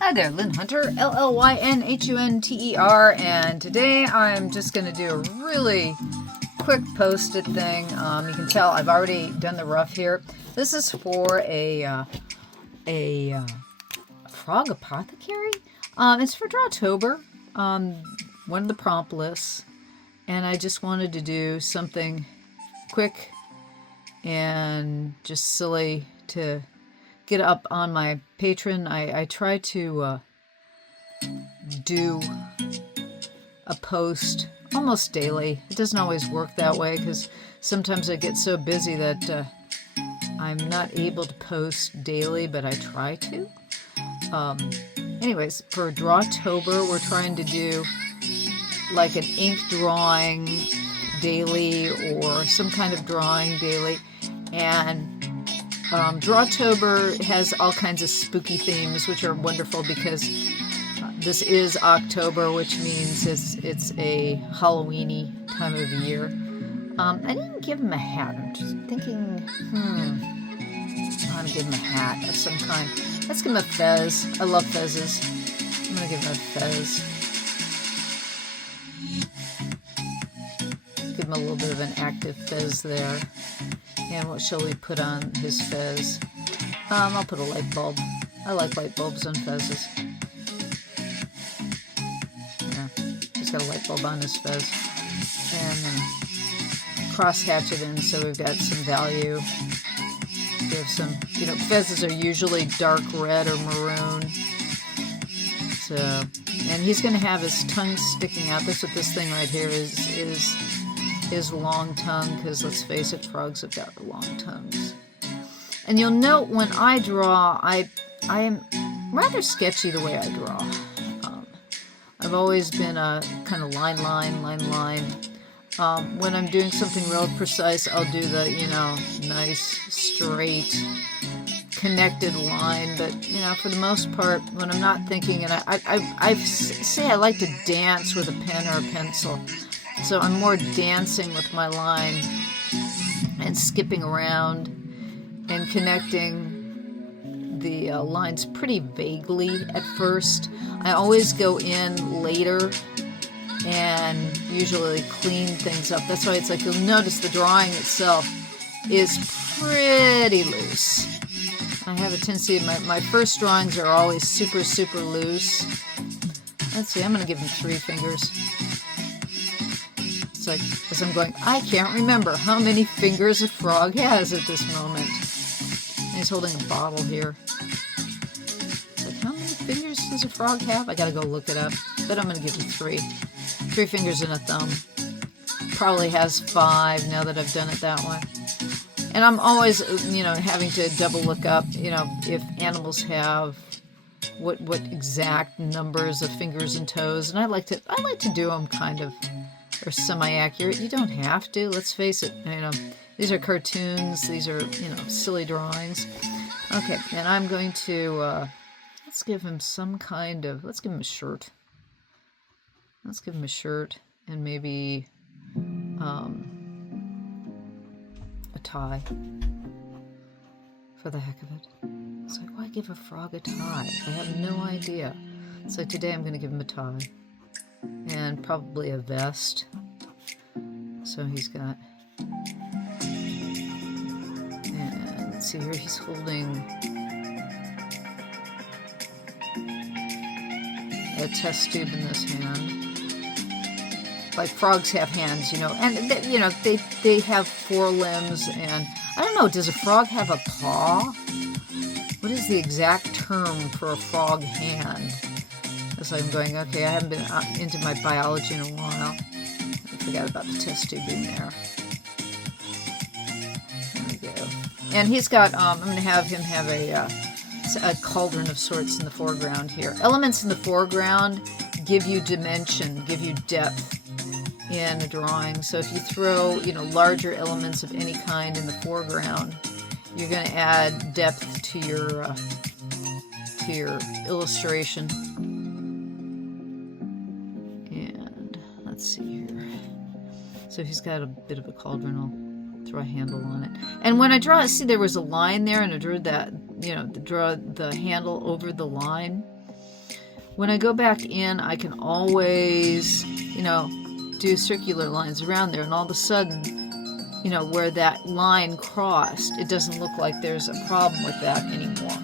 Hi there, Llyn Hunter, L-L-Y-N-H-U-N-T-E-R, and today I'm just going to do a really quick post-it thing. You can tell I've already done the rough here. This is for a frog apothecary. It's for Drawtober, one of the prompt lists, and I just wanted to do something quick and just silly to get up on my Patreon. I try to do a post almost daily. It doesn't always work that way because sometimes I get so busy that I'm not able to post daily, but I try to. Anyways, for Drawtober, we're trying to do like an ink drawing daily or some kind of drawing daily. And Drawtober has all kinds of spooky themes, which are wonderful because this is October, which means it's a Halloween-y time of year. I didn't give him a hat. I'm just thinking, I'm gonna give him a hat of some kind. Let's give him a fez. I love fezzes. I'm gonna give him a fez. Give him a little bit of an active fez there. And what shall we put on his fez? I'll put a light bulb. I like light bulbs on fezzes. Yeah, he's got a light bulb on his fez. And then cross hatch it in so we've got some value. We have some, fezzes are usually dark red or maroon. So, and he's going to have his tongue sticking out. That's what this thing right here is his long tongue, because let's face it, frogs have got long tongues. And you'll note when I draw, I am rather sketchy the way I draw. I've always been a kind of line. When I'm doing something real precise, I'll do the, nice, straight, connected line. But, for the most part, when I'm not thinking, and I say I like to dance with a pen or a pencil. So I'm more dancing with my line and skipping around and connecting the lines pretty vaguely at first. I always go in later and usually clean things up. That's why it's like you'll notice the drawing itself is pretty loose. I have a tendency, my first drawings are always super, super loose. Let's see, I'm going to give him 3 fingers. Like, as I'm going, I can't remember how many fingers a frog has at this moment. And he's holding a bottle here. It's like, how many fingers does a frog have? I gotta go look it up. But I'm gonna give him 3. 3 fingers and a thumb. Probably has 5 now that I've done it that way. And I'm always, having to double look up, if animals have what exact numbers of fingers and toes. And I like to do them kind of, or semi-accurate. You don't have to, let's face it. These are cartoons, these are, silly drawings. Okay, and I'm going to, let's give him some kind of, let's give him a shirt. Let's give him a shirt and maybe a tie for the heck of it. It's like, why give a frog a tie? I have no idea. So today I'm going to give him a tie. And probably a vest. So he's got, and let's see here, he's holding a test tube in this hand. Like frogs have hands, and they have 4 limbs, and I don't know, does a frog have a paw? What is the exact term for a frog hand? So I'm going, okay, I haven't been into my biology in a while. I forgot about the test tube in there. There we go. And he's got, I'm going to have him have a cauldron of sorts in the foreground here. Elements in the foreground give you dimension, give you depth in a drawing. So if you throw, larger elements of any kind in the foreground, you're going to add depth to your illustration. Let's see here. So he's got a bit of a cauldron. I'll throw a handle on it. And when I draw it, see there was a line there, and I drew that, draw the handle over the line. when I go back in, I can always, you know, do circular lines around there, and all of a sudden, you know, where that line crossed, it doesn't look like there's a problem with that anymore.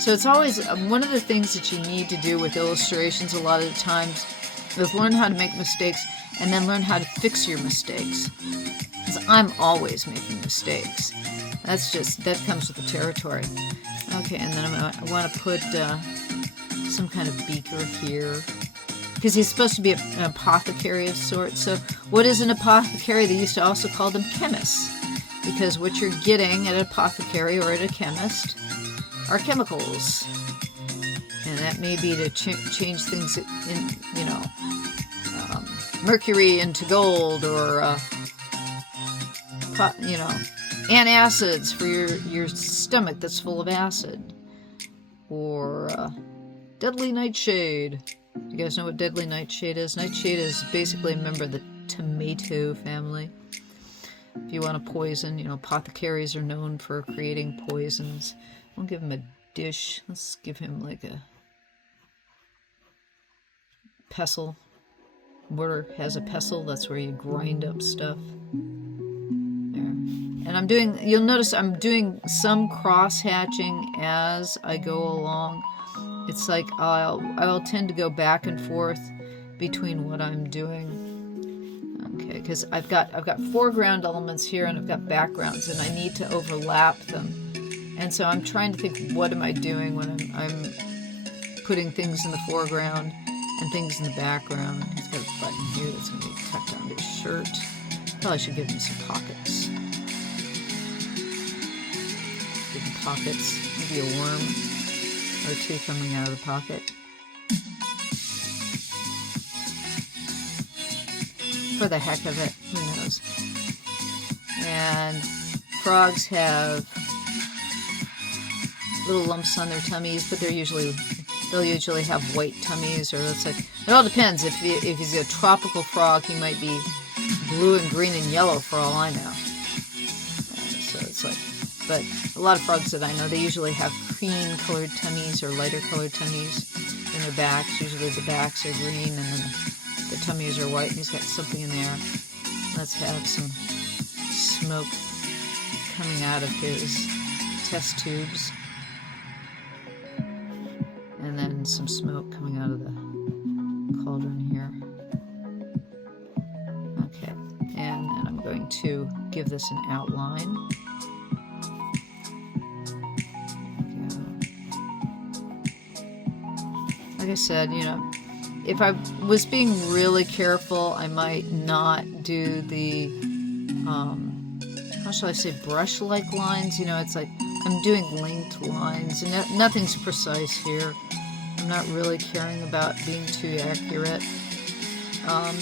So it's always one of the things that you need to do with illustrations a lot of the times is learn how to make mistakes and then learn how to fix your mistakes. Because I'm always making mistakes. That comes with the territory. Okay, and then I want to put some kind of beaker here. Because he's supposed to be an apothecary of sorts. So what is an apothecary? They used to also call them chemists. Because what you're getting at an apothecary or at a chemist are chemicals. And that may be to change things in, you know, mercury into gold, or, you know, antacids for your stomach that's full of acid. Or deadly nightshade. You guys know what deadly nightshade is? Nightshade is basically a member of the tomato family. If you want a poison, you know, apothecaries are known for creating poisons. We'll give him a dish. Let's give him like a pestle. Water has a pestle. That's where you grind up stuff. There. And I'm doing, you'll notice I'm doing some cross-hatching as I go along. It's like I'll tend to go back and forth between what I'm doing. Okay, because I've got foreground elements here and I've got backgrounds, and I need to overlap them. And so I'm trying to think, what am I doing when I'm putting things in the foreground and things in the background. He's got a button here that's going to be tucked onto his shirt. Probably should give him some pockets. Give him pockets. Maybe a worm or two coming out of the pocket. For the heck of it, who knows? And frogs have little lumps on their tummies, but they'll usually have white tummies, or it's like, it all depends. If he's a tropical frog, he might be blue and green and yellow for all I know. So it's like, but a lot of frogs that I know, they usually have cream colored tummies or lighter colored tummies in their backs. Usually the backs are green and then the tummies are white, and he's got something in there. Let's have some smoke coming out of his test tubes. And then some smoke coming out of the cauldron here. Okay, and then I'm going to give this an outline. Like I said, you know, if I was being really careful, I might not do the, how shall I say, brush-like lines. You know, it's like I'm doing linked lines, and nothing's precise here. I'm not really caring about being too accurate. I'm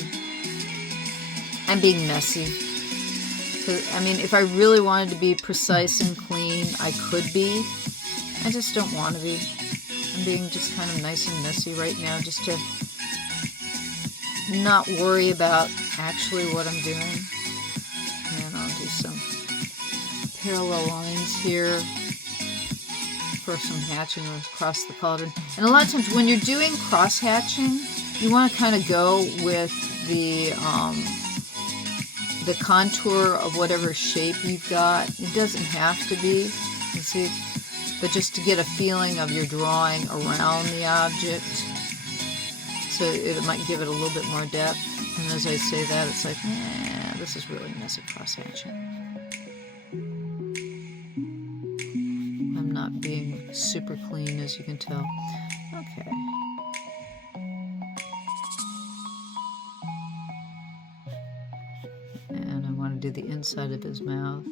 being messy. I mean, if I really wanted to be precise and clean, I could be. I just don't want to be. I'm being just kind of nice and messy right now, just to not worry about actually what I'm doing. And I'll do some parallel lines here for some hatching across the cauldron. And a lot of times when you're doing cross hatching, you want to kind of go with the contour of whatever shape you've got. It doesn't have to be, you see, but just to get a feeling of your drawing around the object, so it might give it a little bit more depth. And as I say that, it's like, this is really messy cross hatching. I'm not being super clean, as you can tell. Okay. And I want to do the inside of his mouth.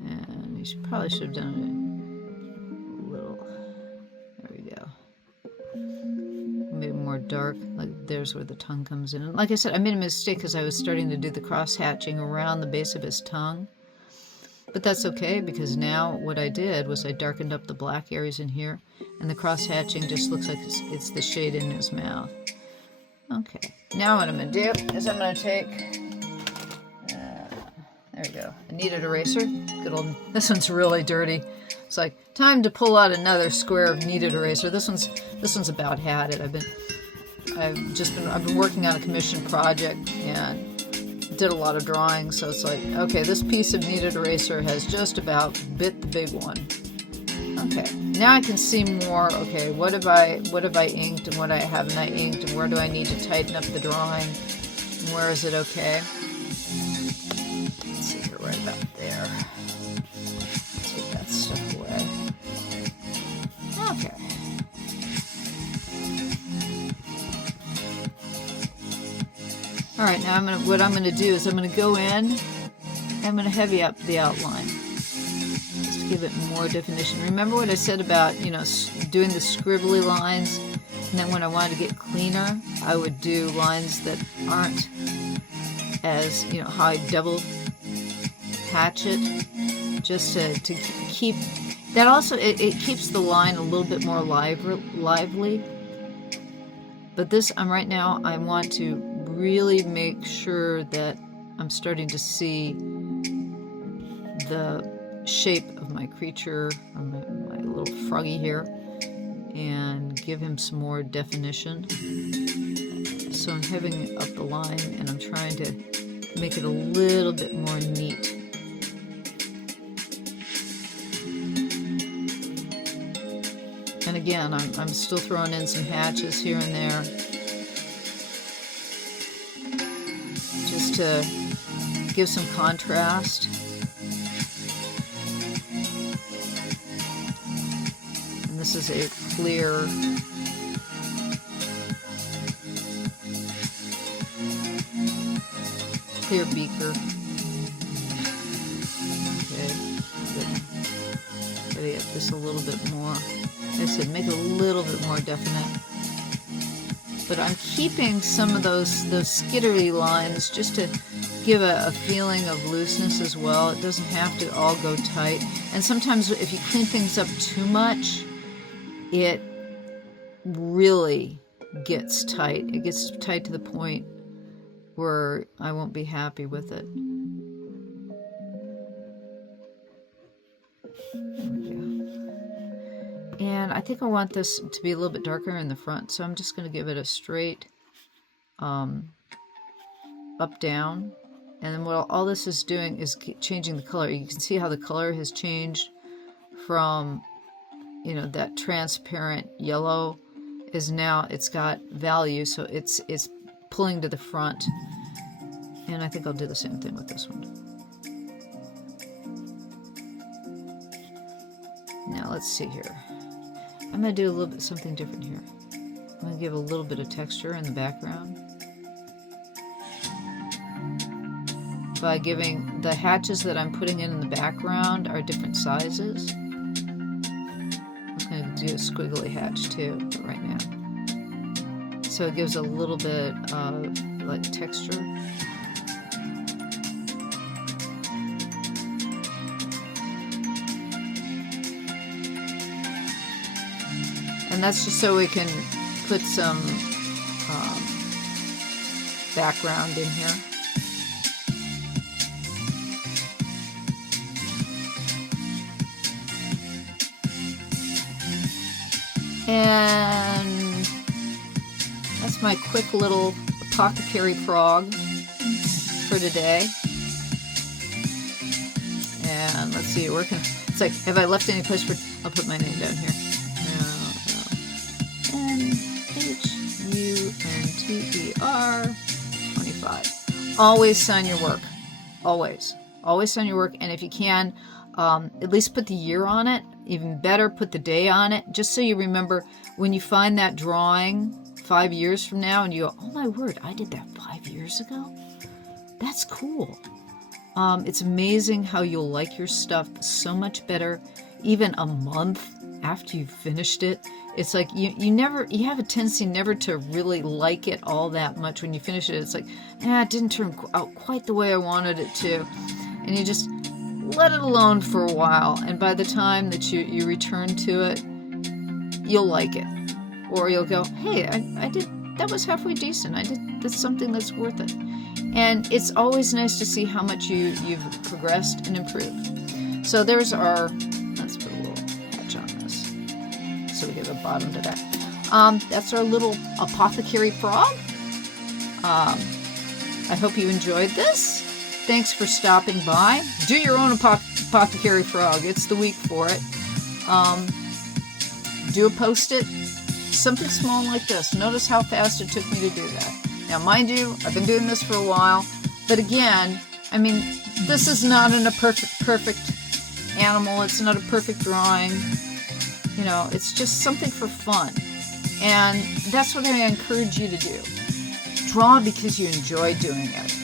And you probably should have done it a little. There we go. Maybe more dark. Like there's where the tongue comes in. And like I said, I made a mistake because I was starting to do the cross hatching around the base of his tongue. But that's okay, because now what I did was I darkened up the black areas in here, and the cross hatching just looks like it's the shade in his mouth. Okay, now what I'm going to do is I'm going to take, there we go, a kneaded eraser. Good old, this one's really dirty. It's like, time to pull out another square of kneaded eraser. This one's about had it. I've been working on a commission project and did a lot of drawing, so it's like, okay, this piece of kneaded eraser has just about bit the big one. Okay, now I can see more. Okay, what have I inked and what haven't I inked, and where do I need to tighten up the drawing, and where is it okay? Let's see here, right about there. Take that stuff away. Okay. All right, now what I'm gonna do is I'm gonna go in. I'm gonna heavy up the outline just to give it more definition. Remember what I said about, you know, doing the scribbly lines, and then when I wanted to get cleaner, I would do lines that aren't as, you know, how I double hatch it, just to keep that. Also, it keeps the line a little bit more lively. But this, right now, I want to really make sure that I'm starting to see the shape of my creature, or my little froggy here, and give him some more definition. So I'm heaving up the line, and I'm trying to make it a little bit more neat. And again, I'm still throwing in some hatches here and there, just to give some contrast. And this is a clear beaker. Okay, good. Gotta get this a little bit more. Like I said, make it a little bit more definite. But I'm keeping some of those skittery lines just to give a feeling of looseness as well. It doesn't have to all go tight. And sometimes if you clean things up too much, it really gets tight. It gets tight to the point where I won't be happy with it. There we go. And I think I want this to be a little bit darker in the front, so I'm just going to give it a straight up, down. And then what all this is doing is changing the color. You can see how the color has changed from, you know, that transparent yellow is now, it's got value, so it's pulling to the front. And I think I'll do the same thing with this one. Now let's see here. I'm going to do a little bit something different here. I'm going to give a little bit of texture in the background by giving the hatches that I'm putting in the background are different sizes. I'm going to do a squiggly hatch too right now. So it gives a little bit of like texture. And that's just so we can put some background in here. And that's my quick little Apothecary frog for today. And let's see, working. It's like, have I left any place for? I'll put my name down here. NHUNTER 25. Always sign your work. Always sign your work. And if you can, at least put the year on it. Even better, put the day on it, just so you remember when you find that drawing 5 years from now and you go, oh my word, I did that 5 years ago? That's cool. It's amazing how you'll like your stuff so much better even a month after you've finished it. It's like you have a tendency never to really like it all that much when you finish it. It's like, it didn't turn out quite the way I wanted it to. And you just let it alone for a while, and by the time that you return to it, you'll like it. Or you'll go, hey, I that was halfway decent. That's something that's worth it. And it's always nice to see how much you've progressed and improved. So there's our, let's put a little hatch on this so we get a bottom to that. That's our little apothecary frog. I hope you enjoyed this. Thanks for stopping by. Do your own apothecary frog. It's the week for it. Do a post-it. Something small like this. Notice how fast it took me to do that. Now, mind you, I've been doing this for a while. But again, I mean, this is not a perfect animal. It's not a perfect drawing. You know, it's just something for fun. And that's what I encourage you to do. Draw because you enjoy doing it.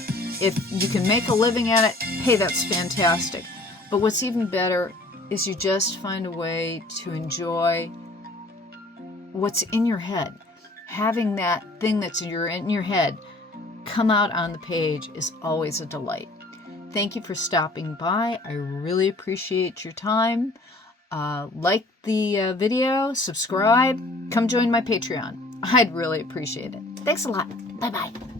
If you can make a living at it, hey, that's fantastic. But what's even better is you just find a way to enjoy what's in your head. Having that thing that's in your head come out on the page is always a delight. Thank you for stopping by. I really appreciate your time. Like the video, subscribe, come join my Patreon. I'd really appreciate it. Thanks a lot. Bye-bye.